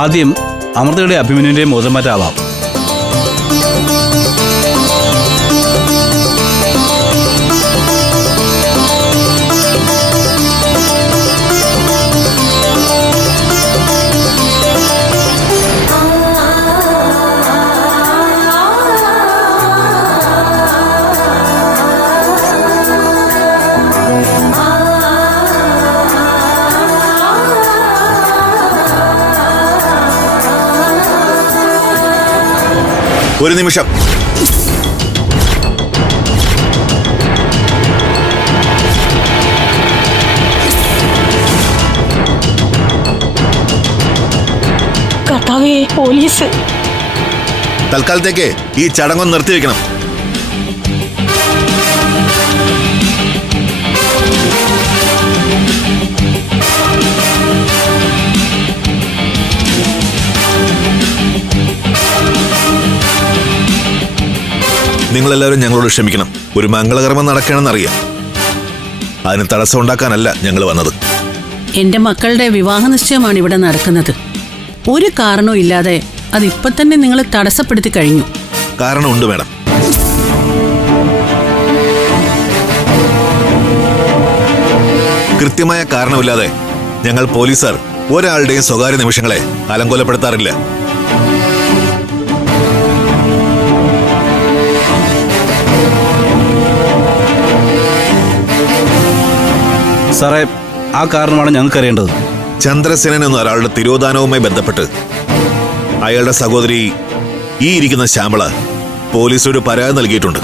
ആദ്യം അമൃതയുടെ അഭിമന്യുവിന്റെ മോതിരം മാറ്റാവാം. ഒരു നിമിഷം. കർത്താവേ, പോലീസ്! തൽക്കാലത്തേക്ക് ഈ ചടങ്ങൊന്ന് നിർത്തിവെക്കണം. നിങ്ങളെല്ലാവരും ഞങ്ങളോട് ക്ഷമിക്കണം. ഒരു മംഗളകർമ്മം നടക്കണമെന്നറിയാം. അതിന് തടസ്സം ഉണ്ടാക്കാനല്ല ഞങ്ങൾ വന്നത്. എന്റെ മക്കളുടെ വിവാഹ നിശ്ചയമാണ് ഇവിടെ നടക്കുന്നത്. ഒരു കാരണവും ഇല്ലാതെ അതിപ്പോ തന്നെ നിങ്ങൾ തടസ്സപ്പെടുത്തി കഴിഞ്ഞു. കാരണമുണ്ട് മാഡം. കൃത്യമായ കാരണമില്ലാതെ ഞങ്ങൾ പോലീസുകാർ ഒരാളുടെയും സ്വകാര്യ നിമിഷങ്ങളെ അലങ്കോലപ്പെടുത്താറില്ല. സാറേ, ആ കാരണമാണ് ഞങ്ങൾക്ക് അറിയേണ്ടത്. ചന്ദ്രസേനൻ എന്ന ഒരാളുടെ തിരോധാനവുമായി ബന്ധപ്പെട്ട് അയാളുടെ സഹോദരി ഈ ഇരിക്കുന്ന ശ്യാമള പോലീസോട് പരാതി നൽകിയിട്ടുണ്ട്.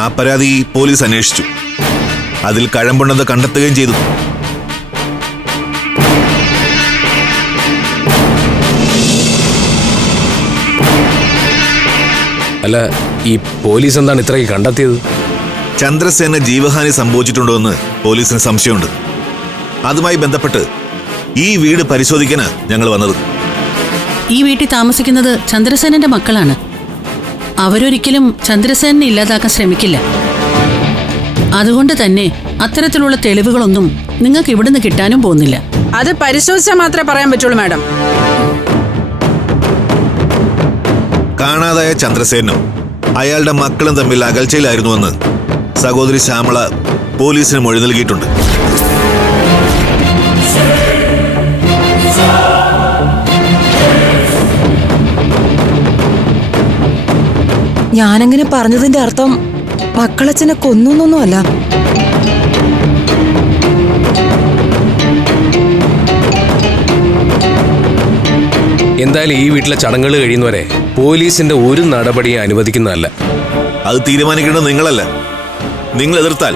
ആ പരാതി പോലീസ് അന്വേഷിച്ചു. അതിൽ കഴമ്പുണ്ടെന്ന് കണ്ടെത്തുകയും ചെയ്തു. അല്ല, ഈ പോലീസ് എന്താണ് ഇത്രയും കണ്ടെത്തിയത്? ചന്ദ്രസേന ജീവഹാനി സംഭവിച്ചിട്ടുണ്ടോ എന്ന് പോലീസിന് സംശയമുണ്ട്. അതുമായി ബന്ധപ്പെട്ട് ഈ വീട് പരിശോധിക്കാനാണ് ഞങ്ങൾ വന്നത്. ഈ വീട്ടിൽ താമസിക്കുന്നത് ചന്ദ്രസേനന്റെ മക്കളാണ്. അവരൊരിക്കലും ചന്ദ്രസേനെ ഇല്ലാതാക്കാൻ ശ്രമിക്കില്ല. അതുകൊണ്ട് തന്നെ അത്തരത്തിലുള്ള തെളിവുകളൊന്നും നിങ്ങൾക്ക് ഇവിടുന്ന് കിട്ടാനും പോകുന്നില്ല. അത് പരിശോധിച്ചാൽ മാത്രമേ പറയാൻ പറ്റുള്ളൂ മാഡം. കാണാതായ ചന്ദ്രസേനും അയാളുടെ മക്കളും തമ്മിൽ അകൽച്ചയിലായിരുന്നുവെന്ന് സഹോദരി ശ്യാമള പോലീസിന് മൊഴി നൽകിയിട്ടുണ്ട്. ഞാനങ്ങനെ പറഞ്ഞതിന്റെ അർത്ഥം മക്കളച്ഛനെ കൊന്നൊന്നുമല്ല. എന്തായാലും ഈ വീട്ടിലെ ചടങ്ങുകൾ കഴിയുന്നവരെ പോലീസിന്റെ ഒരു നടപടിയും അനുവദിക്കുന്നതല്ല. അത് തീരുമാനിക്കേണ്ടത് നിങ്ങളല്ല. നിങ്ങൾ എതിർത്താൽ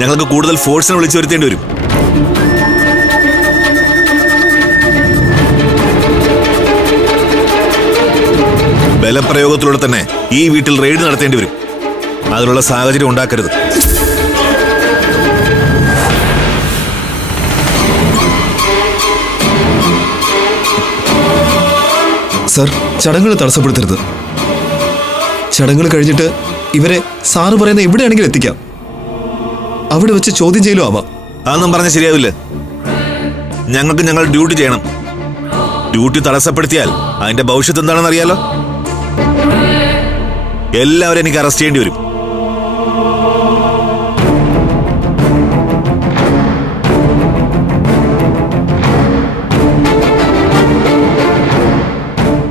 ഞങ്ങൾക്ക് കൂടുതൽ ഫോഴ്സിനെ വിളിച്ചു വരുത്തേണ്ടി വരും. ബലപ്രയോഗത്തിലൂടെ തന്നെ ഈ വീട്ടിൽ റെയ്ഡ് നടത്തേണ്ടി വരും. അതിനുള്ള സാഹചര്യം ഉണ്ടാക്കരുത്. സർ, ചടങ്ങുകൾ തടസ്സപ്പെടുത്തരുത്. ചടങ്ങുകൾ കഴിഞ്ഞിട്ട് ഇവരെ സാറ് പറയുന്ന എവിടെയാണെങ്കിലും എത്തിക്കാം. അവിടെ വെച്ച് ചോദ്യം ചെയ്യലും ആവാം. അതൊന്നും പറഞ്ഞാൽ ശരിയാവില്ല. ഞങ്ങൾക്ക് ഞങ്ങൾ ഡ്യൂട്ടി ചെയ്യണം. ഡ്യൂട്ടി തടസ്സപ്പെടുത്തിയാൽ അതിന്റെ ഭവിഷ്യത്ത് എന്താണെന്ന് അറിയാലോ. എല്ലാവരും എനിക്ക് അറസ്റ്റ് ചെയ്യേണ്ടി വരും.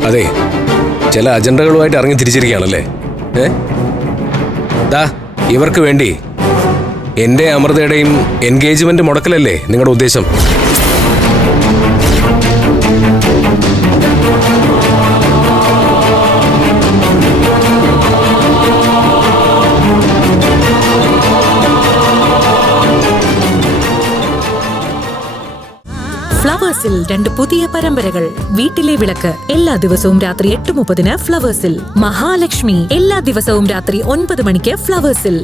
അതെ, ചില അജണ്ടകളുമായിട്ട് ഇറങ്ങി തിരിച്ചിരിക്കുകയാണല്ലേ. ദാ ഇവർക്ക് വേണ്ടി എൻ്റെ അമൃതയുടെയും എൻഗേജ്മെന്റ് മുടക്കലല്ലേ നിങ്ങളുടെ ഉദ്ദേശം? ഫ്ലവേഴ്സിൽ 2 പുതിയ പരമ്പരകൾ. വീട്ടിലെ വിളക്ക് എല്ലാ ദിവസവും രാത്രി 8:30 ഫ്ലവേഴ്സിൽ. മഹാലക്ഷ്മി എല്ലാ ദിവസവും രാത്രി 9 മണിക്ക് ഫ്ലവേഴ്സിൽ.